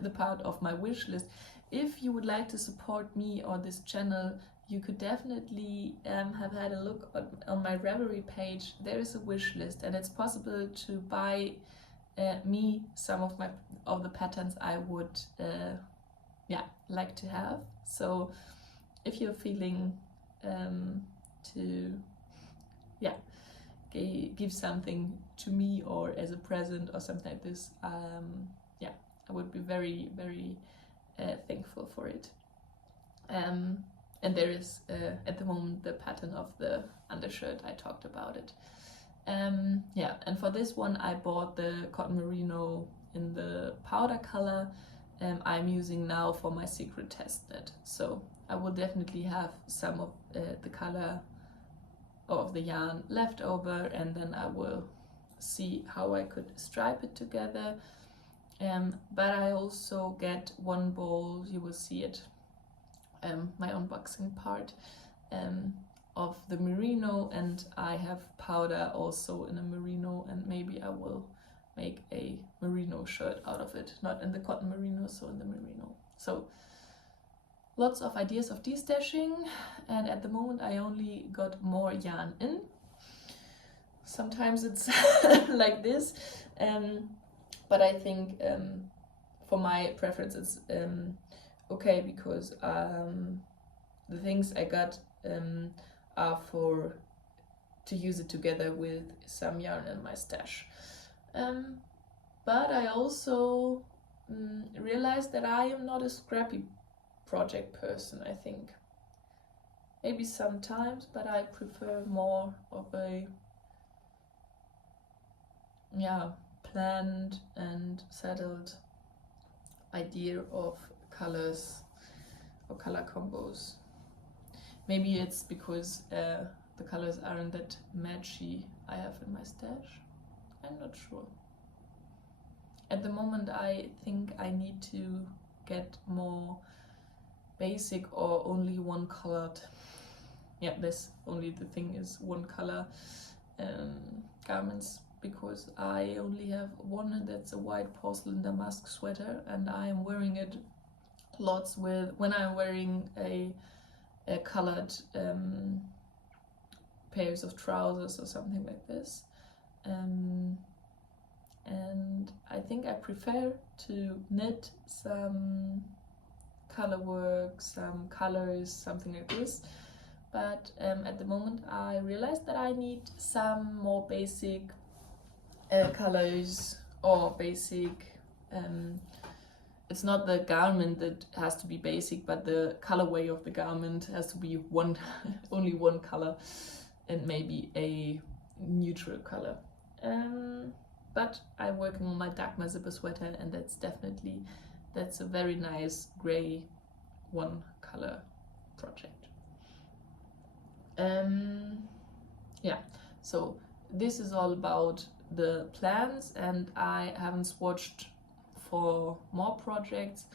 the part of my wish list. If you would like to support me or this channel, you could definitely have had a look on my Ravelry page. There is a wish list, and it's possible to buy me some of the patterns I would like to have. So if you're feeling to give something to me or as a present or something like this, I would be very, very thankful for it. and there is at the moment the pattern of the undershirt. I talked about it. Yeah, and for this one I bought the cotton merino in the powder color I'm using now for my secret test knit. So I will definitely have some of the color of the yarn left over, and then I will see how I could stripe it together. But I also get one ball, you will see it, my unboxing part, of the merino, and I have powder also in a merino, and maybe I will make a merino shirt out of it, not in the cotton merino, so in the merino. So lots of ideas of destashing, and at the moment I only got more yarn in. Sometimes it's like this, but I think for my preference it's okay, because the things I got are for to use it together with some yarn in my stash. But I also realized that I am not a scrappy project person, I think. Maybe sometimes, but I prefer more of a planned and settled idea of colors or color combos. Maybe it's because the colors aren't that matchy I have in my stash. I'm not sure. At the moment I think I need to get more basic or only one colored, this only the thing is one color garments, because I only have one, and that's a white porcelain damask sweater, and I am wearing it lots when I'm wearing a colored pairs of trousers or something like this. And I think I prefer to knit some color work, some colors, something like this. But at the moment I realized that I need some more basic colors, or basic, it's not the garment that has to be basic, but the colorway of the garment has to be one only one color, and maybe a neutral color. But I'm working on my Dagmar zipper sweater, and that's a very nice gray one color project. So this is all about the plans, and I haven't swatched for more projects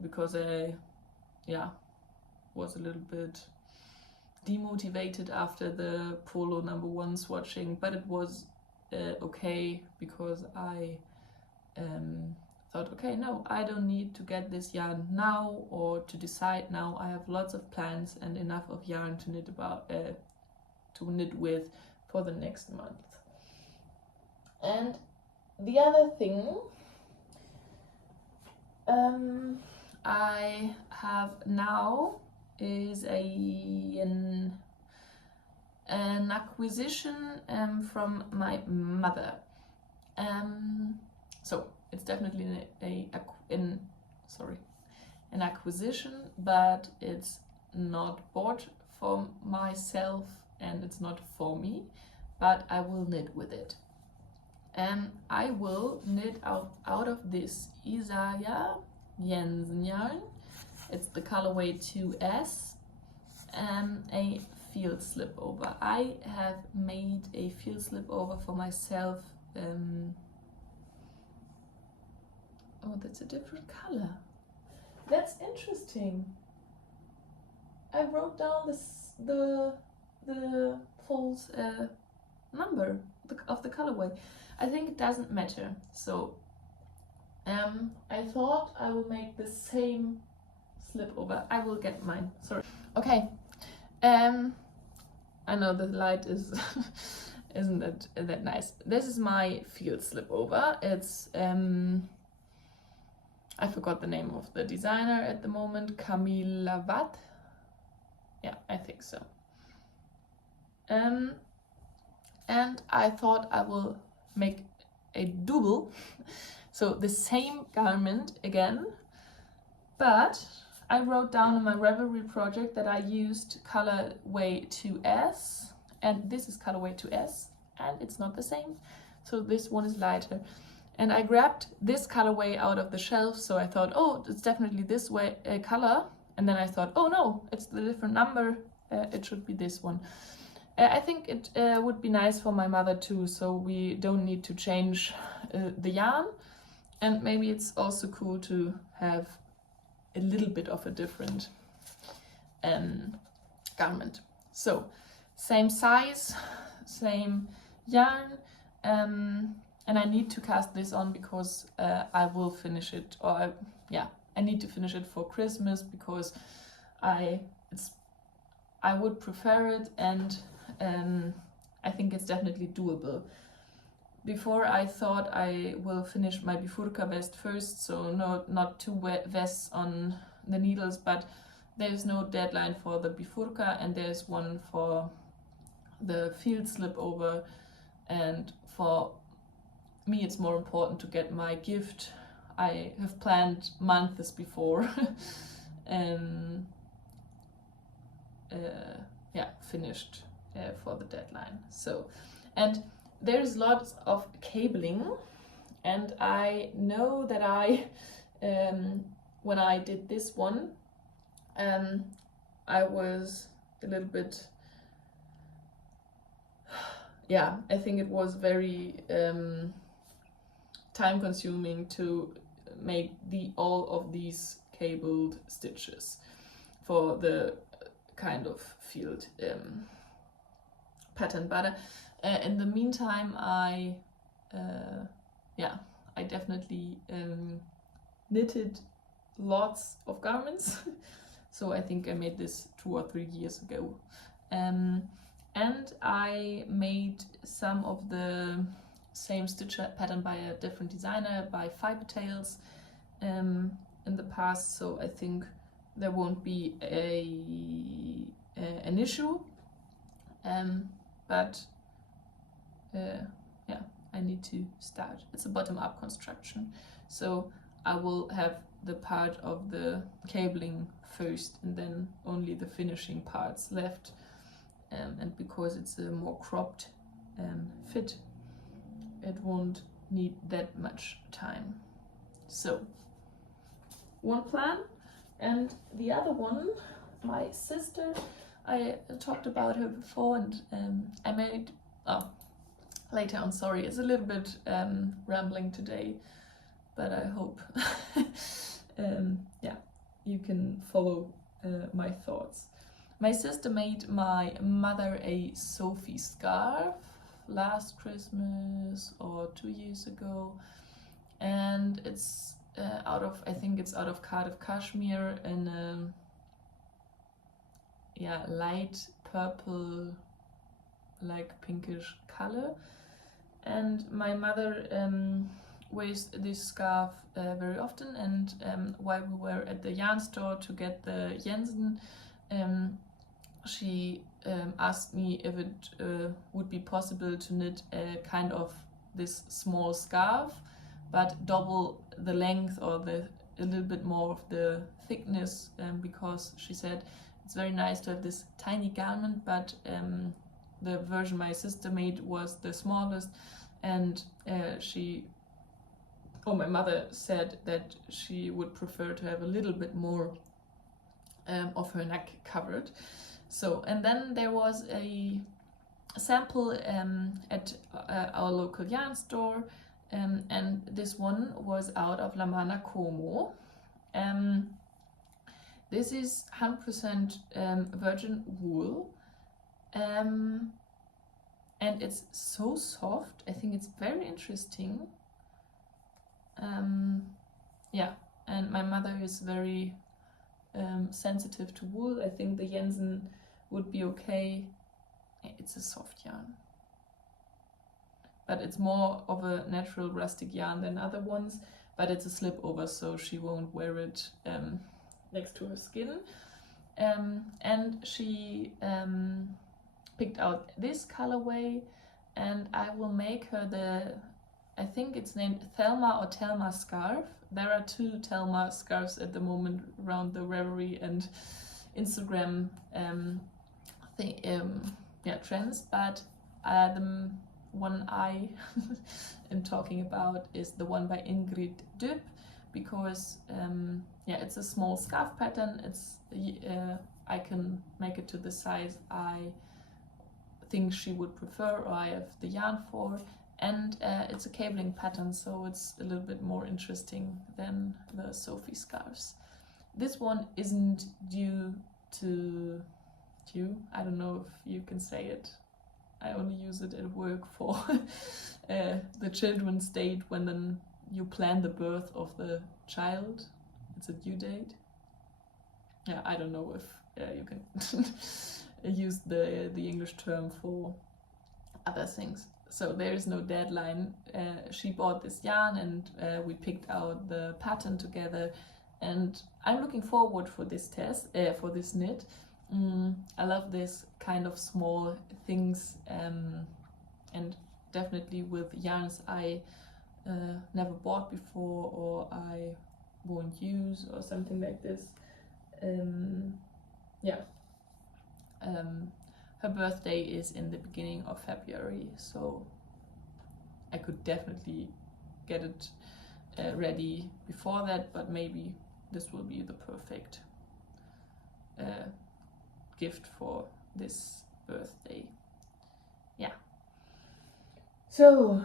because I was a little bit demotivated after the Polo #1 swatching, but it was okay, because I thought, okay, no, I don't need to get this yarn now or to decide now. I have lots of plans and enough of yarn to knit with for the next month. And the other thing I have now is an acquisition from my mother. So it's definitely an acquisition, but it's not bought for myself and it's not for me, but I will knit with it. I will knit out of this Isaiah Jensen yarn. It's the colorway 2S, a field slip over. I have made a field slip over for myself. Oh, that's a different color. That's interesting. I wrote down the false number of the colorway. I think it doesn't matter. So I thought I will make the same slip over. I will get mine. Sorry. Okay. I know the light is isn't that nice. This is my field slip over. It's I forgot the name of the designer at the moment. Camilla Watt. Yeah, I think so. And I thought I will make a double, so the same garment again, but I wrote down in my Revelry project that I used colorway 2S, and this is colorway 2S, and it's not the same. So this one is lighter. And I grabbed this colorway out of the shelf, so I thought, oh, it's definitely this way color. And then I thought, oh no, it's the different number. It should be this one. I think it would be nice for my mother too, so we don't need to change the yarn. And maybe it's also cool to have a little bit of a different garment. So same size, same yarn, and I need to cast this on because I will finish it, or I need to finish it for Christmas because I would prefer it, and I think it's definitely doable. Before I thought I will finish my bifurca vest first, so not two vests on the needles, but there's no deadline for the bifurca and there's one for the field slip over, and for me it's more important to get my gift. I have planned months before finished for the deadline. So, and there's lots of cabling, and I know that when I did this one, I was a little bit, I think it was very time consuming to make all of these cabled stitches for the kind of field pattern, but in the meantime I definitely knitted lots of garments. So I think I made this 2 or 3 years ago, and I made some of the same stitch pattern by a different designer, by Fiber Tales, in the past, so I think there won't be an issue, but I need to start. It's a bottom-up construction, so I will have the part of the cabling first and then only the finishing parts left, and because it's a more cropped fit, it won't need that much time. So one plan, and the other one, my sister, I talked about her before, and I made, later on, sorry, it's a little bit rambling today, but I hope you can follow my thoughts. My sister made my mother a Sophie scarf last Christmas or 2 years ago, and it's I think it's out of Cardiff cashmere in a light purple, like pinkish color. And my mother wears this scarf very often, and while we were at the yarn store to get the Jensen, she asked me if it would be possible to knit a kind of this small scarf, but double the length or a little bit more of the thickness, because she said it's very nice to have this tiny garment, but the version my sister made was the smallest, and my mother said that she would prefer to have a little bit more of her neck covered. So, and then there was a sample at our local yarn store, and this one was out of La Mana Como. This is 100% virgin wool, and it's so soft. I think it's very interesting. And my mother is very sensitive to wool. I think the Jensen would be okay. It's a soft yarn, but it's more of a natural rustic yarn than other ones, but it's a slip over, so she won't wear it next to her skin. And she picked out this colorway, and I will make her I think it's named Thelma or Thelma scarf. there are 2 Telma scarves at the moment around the Ravelry and Instagram trends, but the one I am talking about is the one by Ingrid Düpp, because it's a small scarf pattern. It's I can make it to the size I think she would prefer or I have the yarn for, and it's a cabling pattern, so it's a little bit more interesting than the Sophie scarves. This one isn't due, I don't know if you can say it. I only use it at work for the children's date, when then you plan the birth of the child. It's a due date. Yeah, I don't know if you can use the English term for other things. So there is no deadline. She bought this yarn and we picked out the pattern together, and I'm looking forward for this for this knit. I love this kind of small things, and definitely with yarns I never bought before or I won't use or something like this. Her birthday is in the beginning of February, so I could definitely get it ready before that, but maybe this will be the perfect gift for this birthday. Yeah. So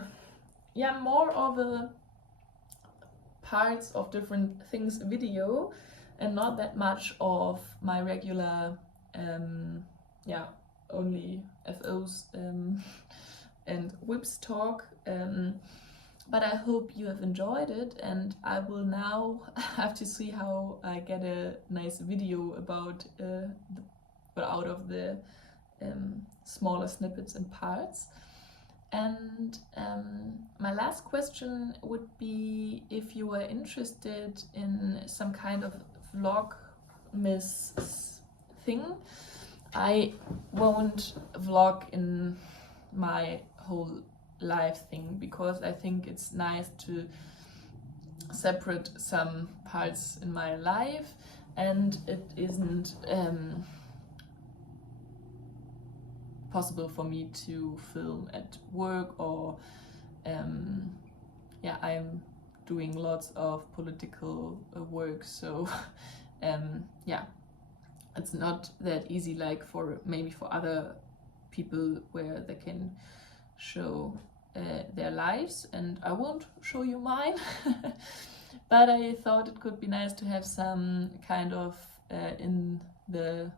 yeah, more of a parts of different things video, and not that much of my regular only FOs and whips talk, but I hope you have enjoyed it, and I will now have to see how I get a nice video about out of the smaller snippets and parts. And my last question would be if you are interested in some kind of vlogmas thing. I won't vlog in my whole life thing, because I think it's nice to separate some parts in my life, and it isn't possible for me to film at work, or I'm doing lots of political work, so it's not that easy like maybe for other people, where they can show their lives, and I won't show you mine. But I thought it could be nice to have some kind of in the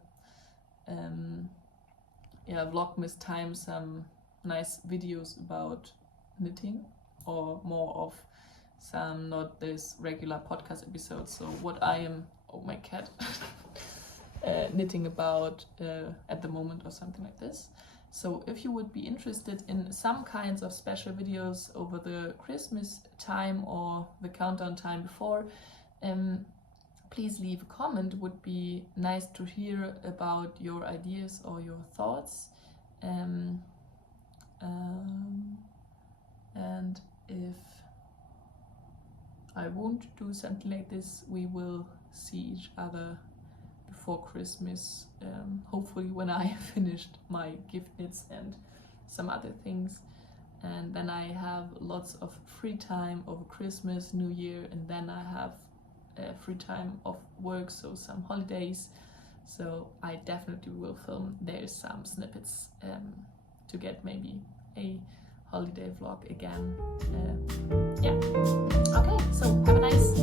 vlogmas time, some nice videos about knitting, or more of some, not this regular podcast episodes. So what I am, oh my cat, knitting about at the moment, or something like this. So if you would be interested in some kinds of special videos over the Christmas time or the countdown time before, please leave a comment. Would be nice to hear about your ideas or your thoughts. And if I won't do something like this, we will see each other before Christmas, hopefully when I finished my gift knits and some other things, and then I have lots of free time over Christmas, New Year, and then I have free time of work, so some holidays. So I definitely will film. There's some snippets to get maybe a holiday vlog again. Okay, so have a nice